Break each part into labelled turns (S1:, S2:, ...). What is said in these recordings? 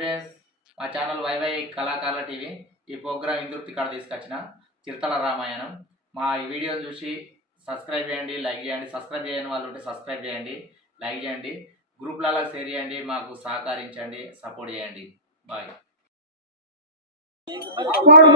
S1: ఆంధ్రప్రదేశ్ మా ఛానల్ వైవై కళాకారుల టీవీ ఈ ప్రోగ్రామ్ ఇందుర్తి కాడ తీసుకొచ్చిన చిరుతల రామాయణం. మా ఈ వీడియోని చూసి సబ్స్క్రైబ్ చేయండి లైక్ చేయండి. సబ్స్క్రైబ్ చేయని వాళ్ళు ఉంటే సబ్స్క్రైబ్ చేయండి లైక్ చేయండి. గ్రూప్లలో షేర్ చేయండి మాకు సహకరించండి సపోర్ట్ చేయండి. బాయ్
S2: అప్పాడు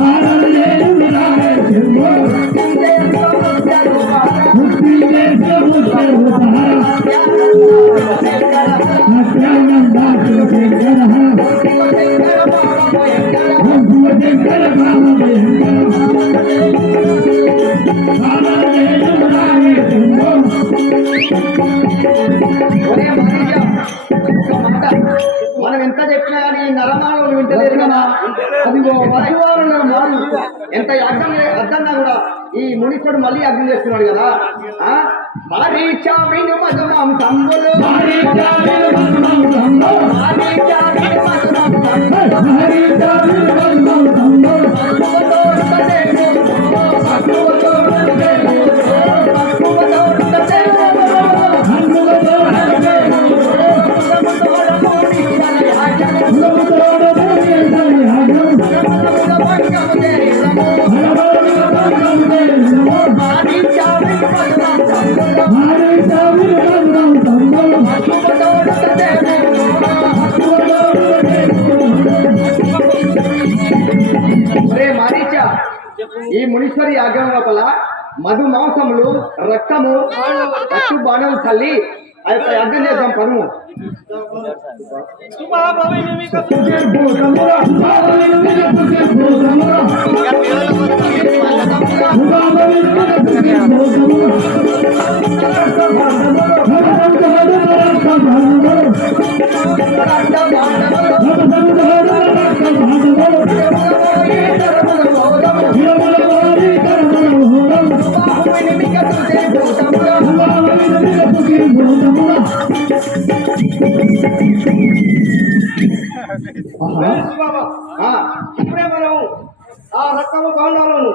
S2: Oh, అది మధువారంలో మారు ఎంత అర్థం అర్థంగా కూడా ఈ మునీశ్వరుడు మళ్ళీ అర్థం చేస్తున్నాడు కదా ఆ? మారీచా విను మధురం సంబులు మారీచా విను మధురం సంబులు. మక్కువతో ఉండలేము. రక్తము రక్తు బాణాలు చల్లి ఆ యొక్క యజ్ఞం చేద్దాం పనుము
S3: ఇప్పుడే మనము ఆ రక్తము బాండాలను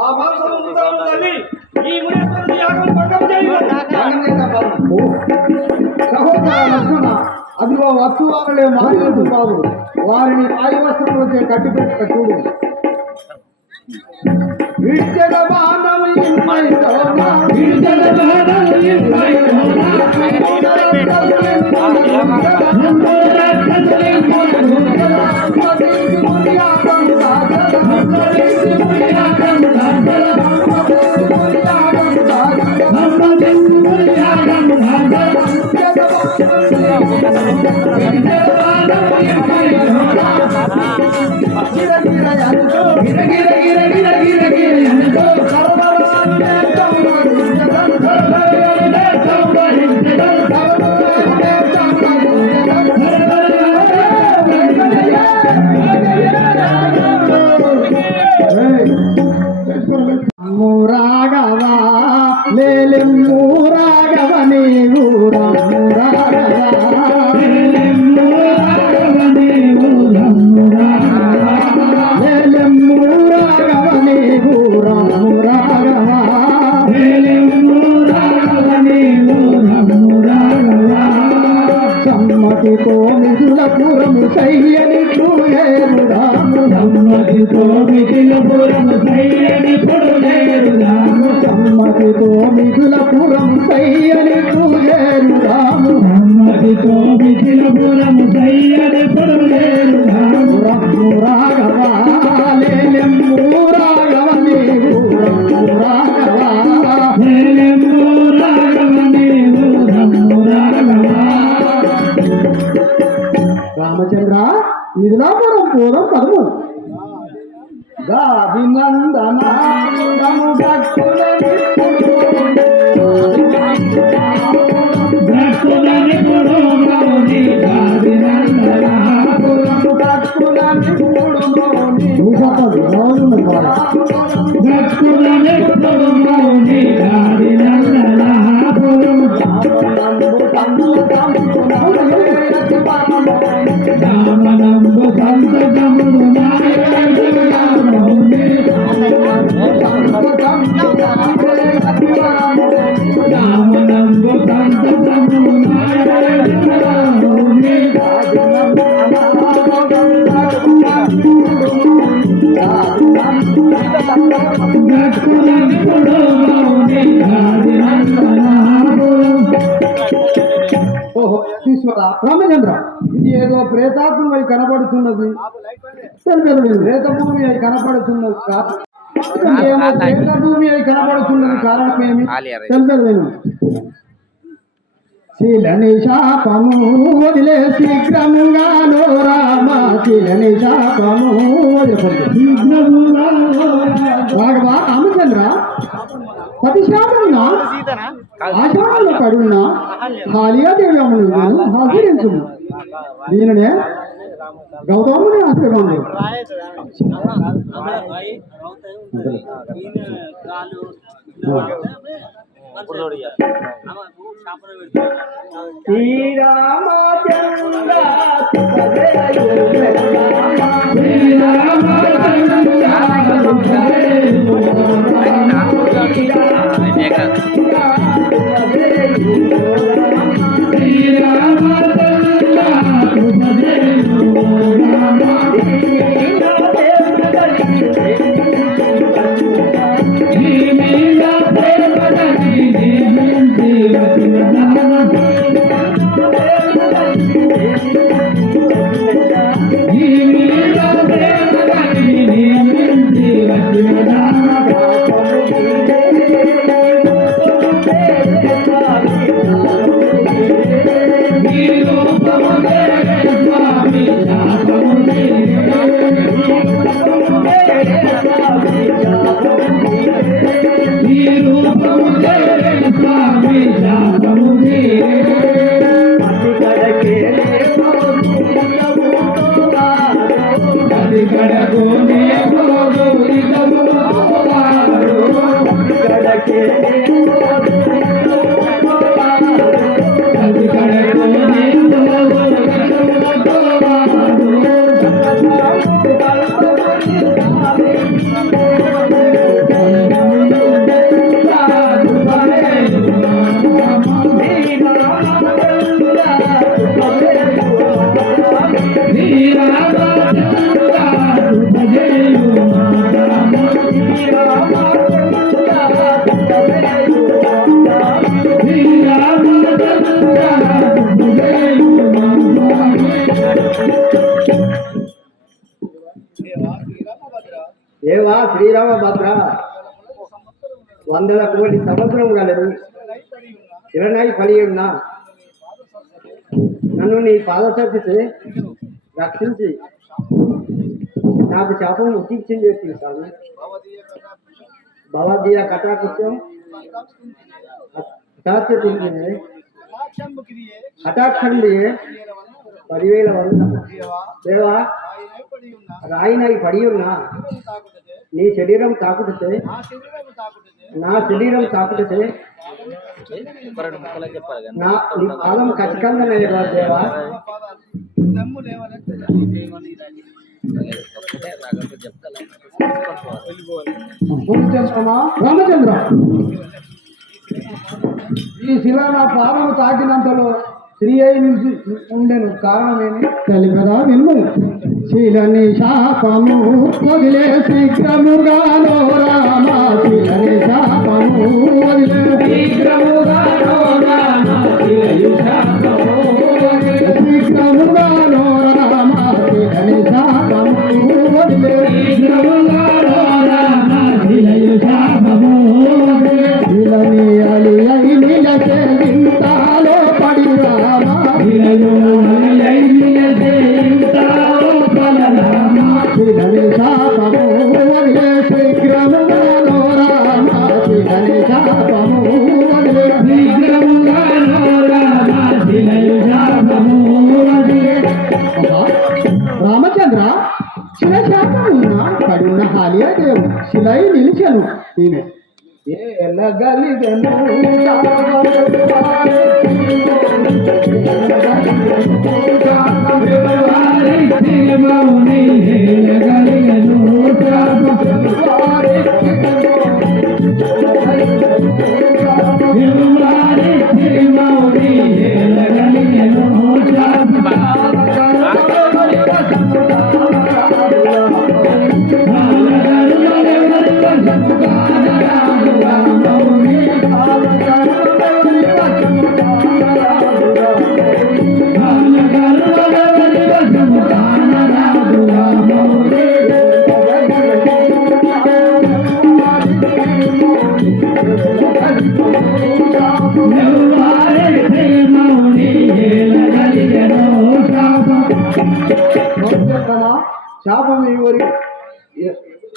S3: ఆ మాంసము ముద్దలను తల్లి ఈ మునేశ్వరుని యాగం భంగం చేయాలి
S2: అదిగో మారినట్టు బాబు. వారిని వాయువస్త్రంలో కట్టిపెట్ట చూడు. విద్యల బాణము ఇన్మైలోన, విద్యల సమ్మతితో నిధుల పురము సయ్యని రాము సమ్మతితో నిధుల పురము సయ్యని రాము. సమ్మతితో నిధుల పురము సయ్యని రాము. సమ్మతితో నిధుల పురము సయ్యని రాము రాఘవా రామచంద్ర మిథులాపురం పూర్వం పదమూడు. గాభినందనాందము భక్తులని భక్తులని రామచంద్ర ఇది ఏదో ప్రేతాత్మై కనబడుతున్నది. తెలియదు ప్రేత భూమి అయి కనపడుతున్నది కా- ఏమో ప్రేత భూమి అయి కనబడుతున్నది కారణం ఏమి? తెలియదు శీలని శాపము వదిలే శీఘ్రముగాను రామ శీలని శాపము రాఘవా రామచంద్ర? పది శాపమున ఆశాపంలో పడున్న హాలియాదేవ్యమును హాజరించు దీనినే గౌతముని देखा Thank you. దేవా శ్రీరామ భద్ర. వందల కోటి సంవత్సరం గలరు. ఇరవై పడియున్నా నన్ను నీ పాదసత్తితే రక్షించి నాకు శాపం ఉచితం చేసి స్వామి. భవదీయ కటాకృత్యం హఠాత్ కటాక్షం పదివేల వంద దేవా రాయినై పడి ఉన్నా నీ శరీరం తాకుతే నా శరీరం తాకుతే నా నీ పాదం ఖచ్చితంగా దేవా. రామచంద్ర. ఈ శిల నా పాదము తాకినంతలో స్త్రీ అయి నిలిచి ఉండేను ఏమి? తెలిపదా విన్ను శీలని శాపము వదిలే శీఘ్రముగానో రామ శీలని శాపము వదిలే శీఘ్రముగానో రామ శీఘ్రముగానో రామ శీలని శాపము వదిలే శీఘ్రముగానో రామ శీలయు శాపము. నిలకడై నిలిచాను. ఈమె ఏ ఎల్లగలి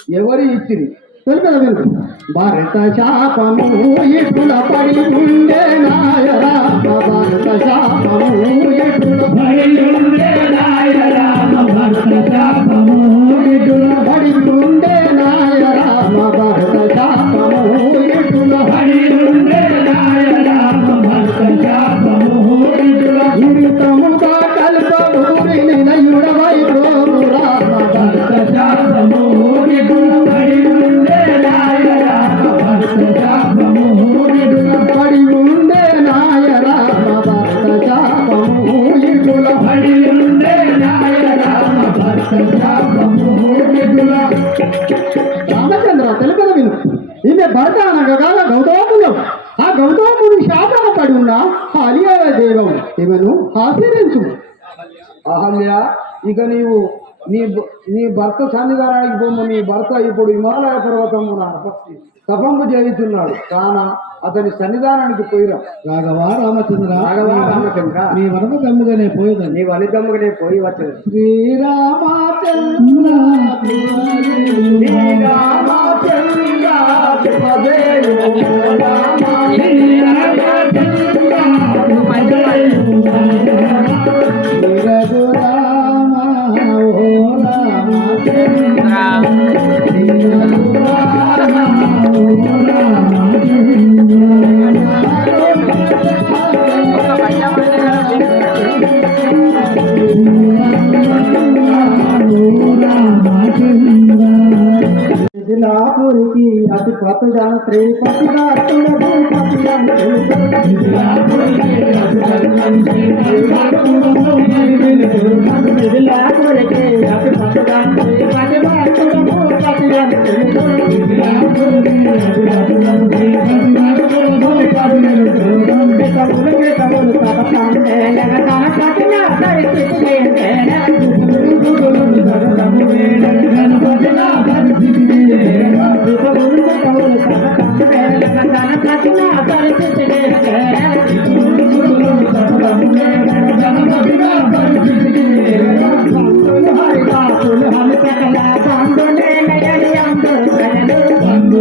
S2: ఎవరి ఇచ్చింది తెలిపద విను శాపము ఇటుల పడి ఉండే నాయరా? భరత శాపము ఇటుల పడి ఉండే నాయరా? భరత శాపము ఇటుల పడి ఉండే నాయరా? భరత శాపము నీ నీ భర్త సన్నిధానానికి పోము నీ భర్త ఇప్పుడు హిమాలయ పర్వతమున తపంపు చేయుచున్నాడు. కాన అతని సన్నిధానానికి పోయిరా.
S1: రాఘవా రామచంద్ర
S2: రాఘవా రామచంద్ర.
S1: నీ కమ్ముగానే
S2: వనితమ్ముగానే పోయి వచ్చదు.
S1: శ్రీరామచంద్ర రామ আমরা दिलापुर की अत पत जात्रे पतिदा I'm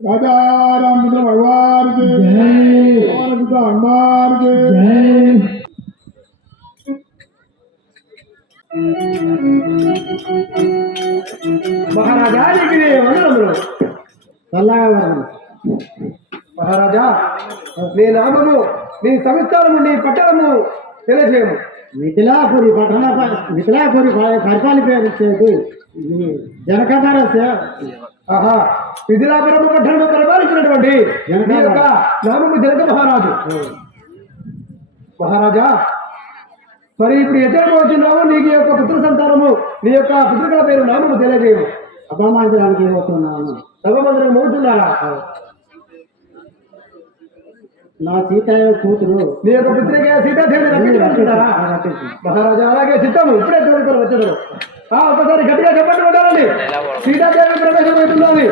S1: ராஜாராம்
S2: பகவானுக்கு அன்பா మహారాజా నీ నామము నీ సంస్థానము నీ పట్టణము తెలియజేయము.
S1: మిథిలాపురి పట్టణ మిథిలాపురి పరిపాలించేది జనకమరస
S2: ఆహా విధిలాపురము పట్టణము పరిపాలించినటువంటి నామము జనక మహారాజు. మహారాజా మరి ఇప్పుడు ఎక్కడ వచ్చినావు నీకు యొక్క పుత్ర సంతానము నీ యొక్క పుత్రికల పేరు నామము తెలియజేయము.
S1: అపమాంచడానికి పోతున్నాను
S2: సభమందిరం మోగుతున్నారా
S1: నా సీతయ్య కూతురు.
S2: నీ యొక్క పుత్రిక సీతాదేవిని రప్పించుకుంటున్నారా మహారాజా అలాగే చిత్తము ఇప్పుడే తోడుకొని వచ్చేదారు ఆ ఒకసారి గట్టిగా చెప్పండి ఉండాలండి సీతాదేవి ప్రవేశం అవుతున్నది